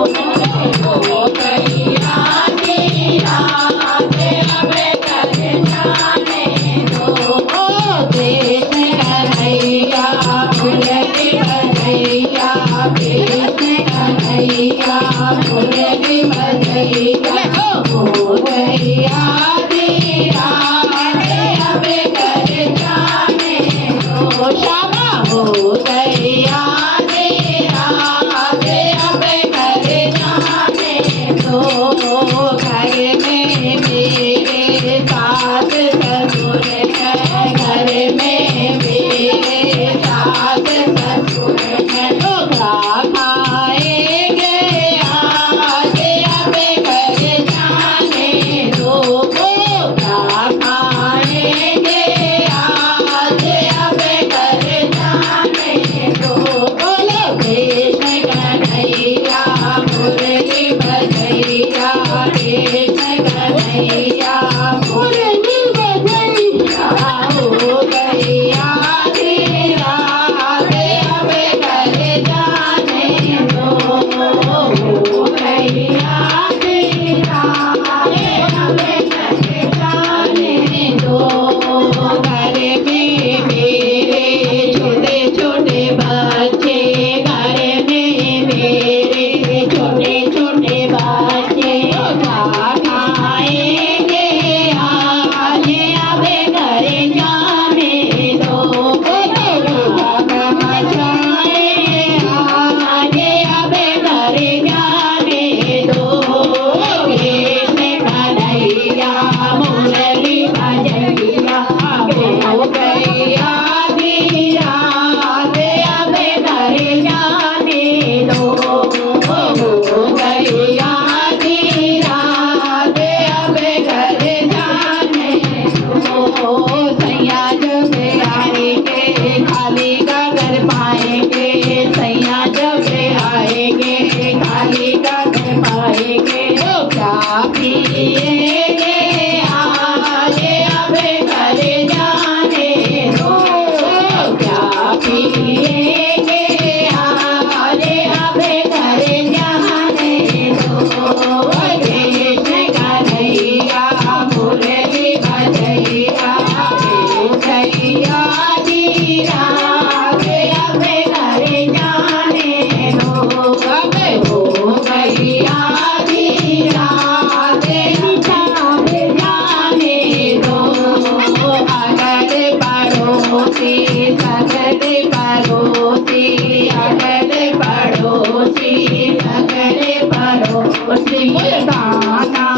हो गई आधी रात अब घर जाने दो। कृष्ण कन्हैया मुरली बजैया, कृष्ण कन्हैया मुरली बजैया। हो गई आधी रात अब घर जाने दो। श्यामा हो गई आधी रात अब घर जाने दो। घर में मेरे सास ससुर है, घर में मेरे सास ससुर है। तो क्या खाएंगे आज अब घर जाने दो। क्या खाएंगे आज अब घर जाने दो। बोलो कृष्ण कन्हैया मुरली बजैया, कृष्ण कन्हैया मुरली बजैया। हो गई आधी रात अब घर जाने दो। हो गई आधी रात अब घर जाने दो। घर में मेरे छोटे छोटे बच्चे, घर में मेरे छोटे छोटे बच्चे। क्या खाएंगे आज अब घर जाने दो। क्या खाएंगे आज अब घर जाने दो। कृष्ण कन्हैया मुरली बजैया। हो गई आधी रात अब घर जाने दो। हो गई आधी रात अब घर जाने दो। सैया जब आएंगे खाली का घर पाएंगे, सैया जब आएंगे खाली का घर पाएंगे। तो क्या पिएंगे आज अब घर जाने दो। क्या पिएंगे आज अब घर जाने दो। कृष्ण कन्हैया मुरली बजैया। हो गई आधी रात अब घर जाने दो। अब हो गई आधी रात अब जाने दो। अगल पड़ोसी सगल पड़ोसी, अगल पड़ोसी सगल पड़ोसी। दाना